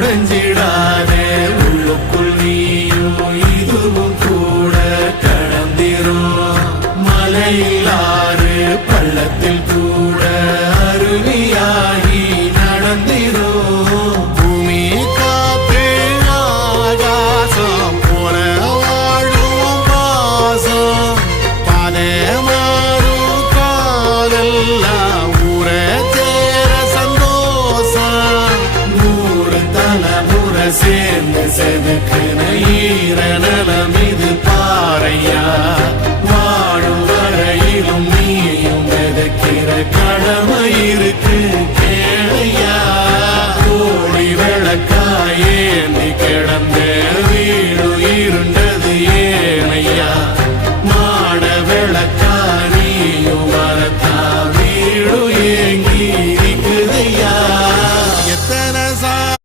உடைஞ்சிடாதே உள்ளுக்குள் நீயும் இதுவும் கூட கடந்திரும் மலையிலாறு பள்ளத்தில் கூட அருவியாகி நடந்திரும் பூமி காத்து ஆகாசம் போல வாழும் பாசம் பாதே மாறும் காலெல்லாம் ஊரே சேர சந்தோஷம் நூறு தலைமுறை சேர்ந்து செதுக்குன ஈர நலம் இது பாறையா வாழும் வரையிலும் நீயும் விதைக்கிற கடமை இருக்கு கேளையா கோடி விளக்காயேந்தி கிடந்த